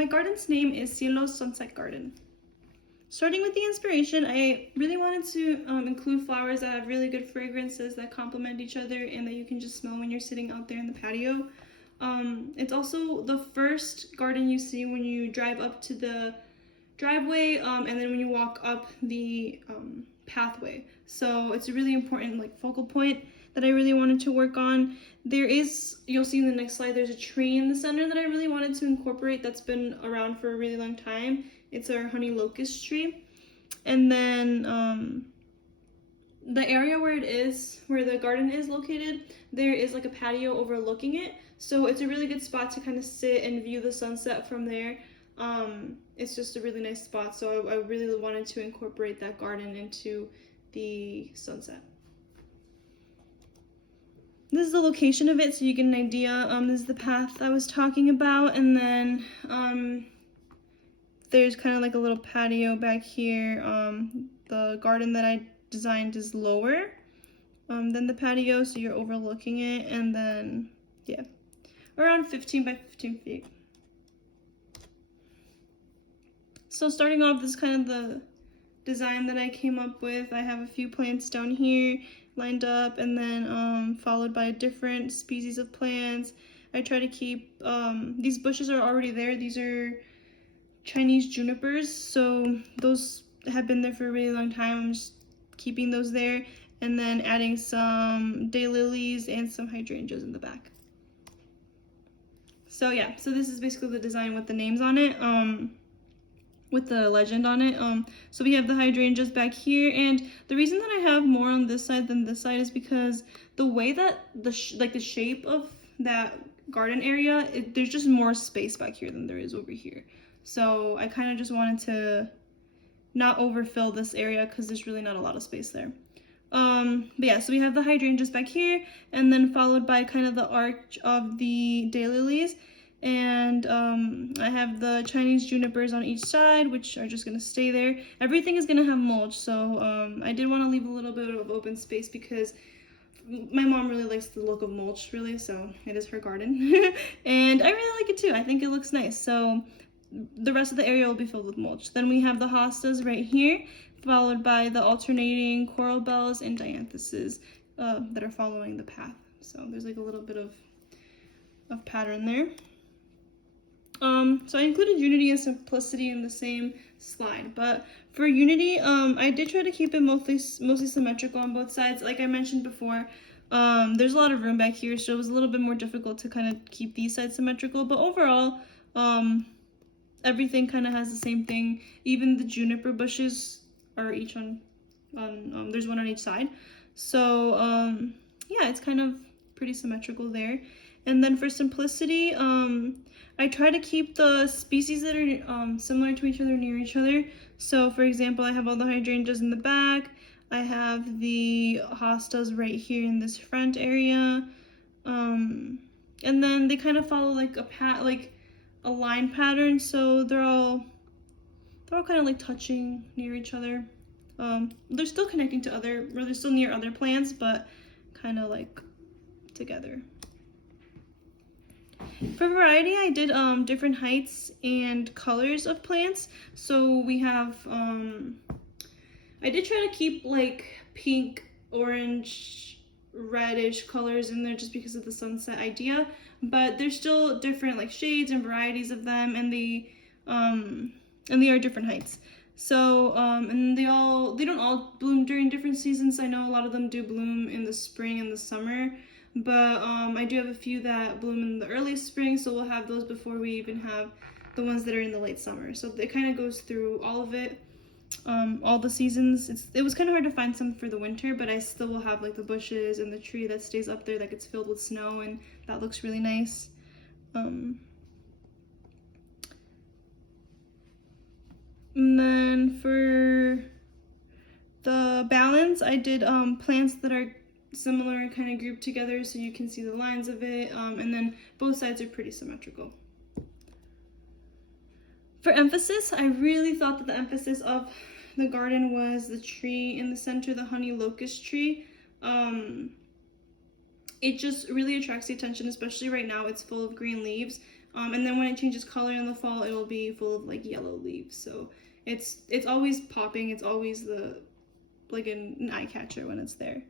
My garden's name is Cielos Sunset Garden. Starting with the inspiration, I really wanted to include flowers that have really good fragrances that complement each other and that you can just smell when you're sitting out there in the patio. It's also the first garden you see when you drive up to the driveway and then when you walk up the pathway. So it's a really important like focal point that I really wanted to work on. There is, you'll see in the next slide, there's a tree in the center that I really wanted to incorporate that's been around for a really long time. It's our honey locust tree. And then the area where it is, where the garden is located, there is like a patio overlooking it. So it's a really good spot to kind of sit and view the sunset from there. It's just a really nice spot. So I really wanted to incorporate that garden into the sunset. This is the location of it, so you get an idea. This is the path I was talking about, and then there's kind of like a little patio back here. The garden that I designed is lower than the patio, so you're overlooking it, and then, yeah, around 15 by 15 feet. So starting off, this is kind of the design that I came up with. I have a few plants down here lined up, and then followed by different species of plants. I try to keep, these bushes are already there. These are Chinese junipers, so those have been there for a really long time. I'm just keeping those there, and then adding some daylilies and some hydrangeas in the back. So yeah, so this is basically the design with the names on it, with the legend on it. So we have the hydrangeas back here, and the reason that I have more on this side than this side is because the way that the shape of that garden area, there's just more space back here than there is over here. So I kind of just wanted to not overfill this area because there's really not a lot of space there. But yeah, so we have the hydrangeas back here, and then followed by kind of the arch of the daylilies. And I have the Chinese junipers on each side, which are just gonna stay there. Everything is gonna have mulch, so I did want to leave a little bit of open space because my mom really likes the look of mulch, really, so it is her garden. And I really like it too. I think it looks nice. So the rest of the area will be filled with mulch. Then we have the hostas right here, followed by the alternating coral bells and dianthuses that are following the path. So there's like a little bit of pattern there. So I included unity and simplicity in the same slide, but for unity, I did try to keep it mostly symmetrical on both sides. Like I mentioned before, there's a lot of room back here, so it was a little bit more difficult to kind of keep these sides symmetrical, but overall, everything kind of has the same thing. Even the juniper bushes are each on there's one on each side. So, yeah, it's kind of pretty symmetrical there. And then for simplicity, I try to keep the species that are similar to each other near each other. So for example, I have all the hydrangeas in the back. I have the hostas right here in this front area. And then they kind of follow like a line pattern, so they're all kind of like touching near each other. They're still connecting to they're still near other plants, but kind of like together. For variety, I did different heights and colors of plants. So we have, I did try to keep like pink, orange, reddish colors in there just because of the sunset idea, but there's still different like shades and varieties of them, and they are different heights. So and they don't all bloom during different seasons. I know a lot of them do bloom in the spring and the summer, but I do have a few that bloom in the early spring, so we'll have those before we even have the ones that are in the late summer. So it kind of goes through all of it, all the seasons. It was kind of hard to find some for the winter, but I still will have like the bushes and the tree that stays up there that gets filled with snow, and that looks really nice. And then for the balance, I did plants that are similar and kind of grouped together so you can see the lines of it, and then both sides are pretty symmetrical. For emphasis, I really thought that the emphasis of the garden was the tree in the center, the honey locust tree. It just really attracts the attention, especially right now. It's full of green leaves. And then when it changes color in the fall, it will be full of like yellow leaves. So it's always popping. It's always like an eye catcher when it's there.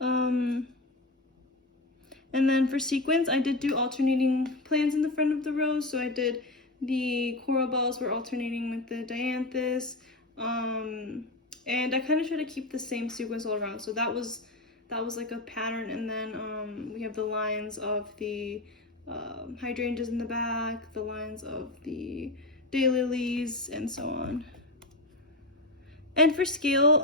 And then for sequins, I did do alternating plants in the front of the rose. So I did the coral bells were alternating with the dianthus. And I kind of try to keep the same sequins all around. So that was like a pattern. And then we have the lines of the hydrangeas in the back, the lines of the daylilies, and so on. And for scale,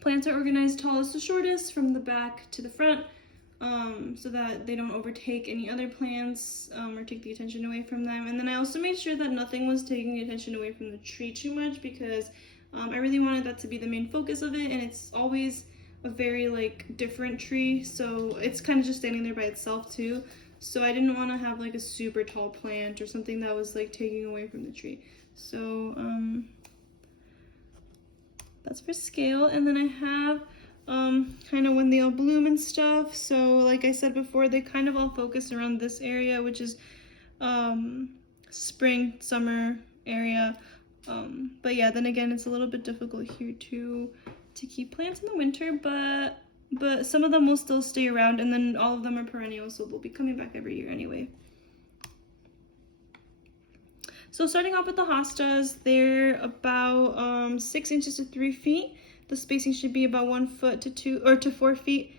plants are organized tallest to shortest from the back to the front, so that they don't overtake any other plants or take the attention away from them. And then I also made sure that nothing was taking the attention away from the tree too much, because I really wanted that to be the main focus of it, and it's always a very like different tree, so it's kind of just standing there by itself too. So I didn't want to have like a super tall plant or something that was like taking away from the tree. So that's for scale. And then I have kind of when they all bloom and stuff. So like I said before, they kind of all focus around this area, which is spring, summer area. But yeah, then again, it's a little bit difficult here to keep plants in the winter, but some of them will still stay around, and then all of them are perennial, so they'll be coming back every year anyway. So starting off with the hostas, they're about 6 inches to 3 feet. The spacing should be about 1 foot to 2 or to 4 feet.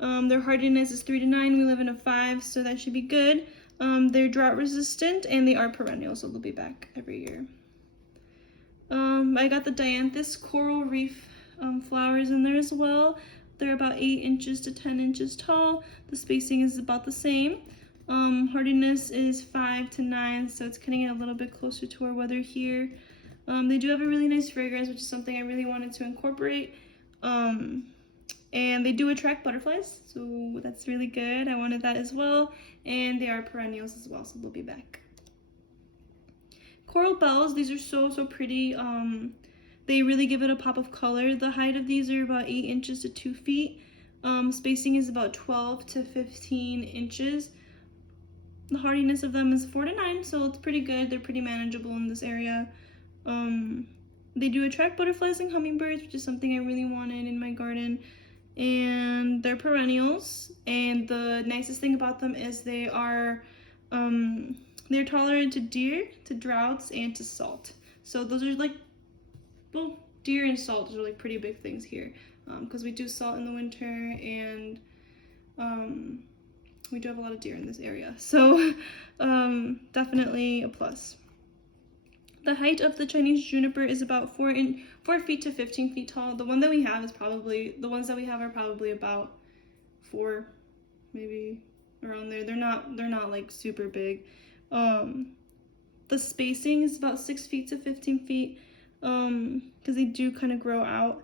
Their hardiness is 3 to 9. We live in a 5, so that should be good. They're drought resistant, and they are perennial, so they'll be back every year. I got the dianthus coral reef flowers in there as well. They're about 8 inches to 10 inches tall. The spacing is about the same. Hardiness is 5 to 9, so it's cutting it a little bit closer to our weather here. They do have a really nice fragrance, which is something I really wanted to incorporate. And they do attract butterflies, so that's really good. I wanted that as well. And they are perennials as well, so they'll be back. Coral bells, these are so pretty. They really give it a pop of color. The height of these are about 8 inches to 2 feet. Spacing is about 12 to 15 inches. The hardiness of them is 4 to 9, so it's pretty good. They're pretty manageable in this area. They do attract butterflies and hummingbirds, which is something I really wanted in my garden. And they're perennials. And the nicest thing about them is they're tolerant to deer, to droughts, and to salt. So those are like, well, deer and salt are like pretty big things here, because we do salt in the winter, and we do have a lot of deer in this area. So definitely a plus. The height of the Chinese juniper is about 4 feet to 15 feet tall. The one that we have is probably, the ones that we have are probably about 4, maybe around there. They're not like super big. The spacing is about 6 feet to 15 feet, because they do kind of grow out.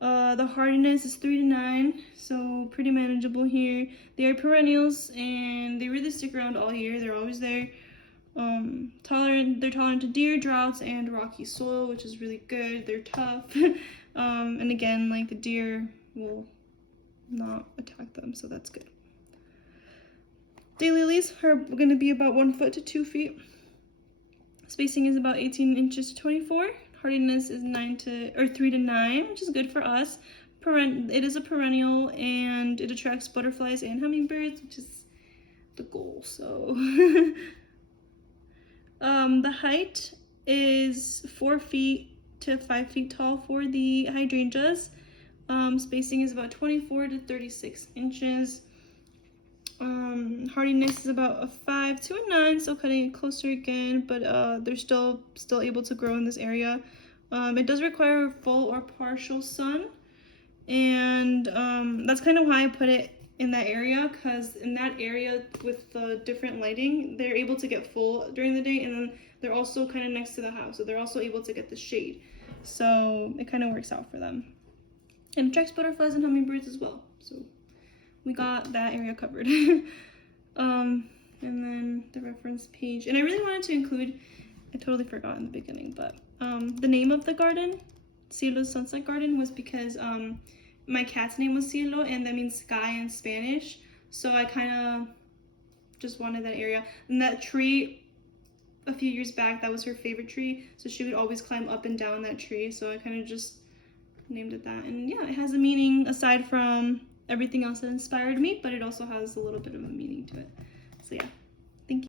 The hardiness is 3 to 9, so pretty manageable here. They are perennials, and they really stick around all year. They're always there. They're tolerant to deer, droughts, and rocky soil, which is really good. They're tough. And again, like the deer will not attack them, so that's good. Daylilies are going to be about 1 foot to 2 feet. Spacing is about 18 inches to 24. Hardiness is 3 to 9, which is good for us. It is a perennial, and it attracts butterflies and hummingbirds, which is the goal. So the height is 4 feet to 5 feet tall for the hydrangeas. Spacing is about 24 to 36 inches. Hardiness is about a 5 to a 9, so cutting it closer again, but they're still able to grow in this area. It does require full or partial sun, and that's kind of why I put it in that area, because in that area with the different lighting, they're able to get full during the day, and then they're also kind of next to the house, so they're also able to get the shade. So it kind of works out for them. And attracts butterflies and hummingbirds as well. So we got that area covered. And then the reference page. And I really wanted to include, I totally forgot in the beginning, but the name of the garden, Cielo's Sunset Garden, was because my cat's name was Cielo, and that means sky in Spanish. So I kind of just wanted that area. And that tree, a few years back, that was her favorite tree, so she would always climb up and down that tree, so I kind of just named it that. And yeah, it has a meaning aside from everything else that inspired me, but it also has a little bit of a meaning to it. So yeah.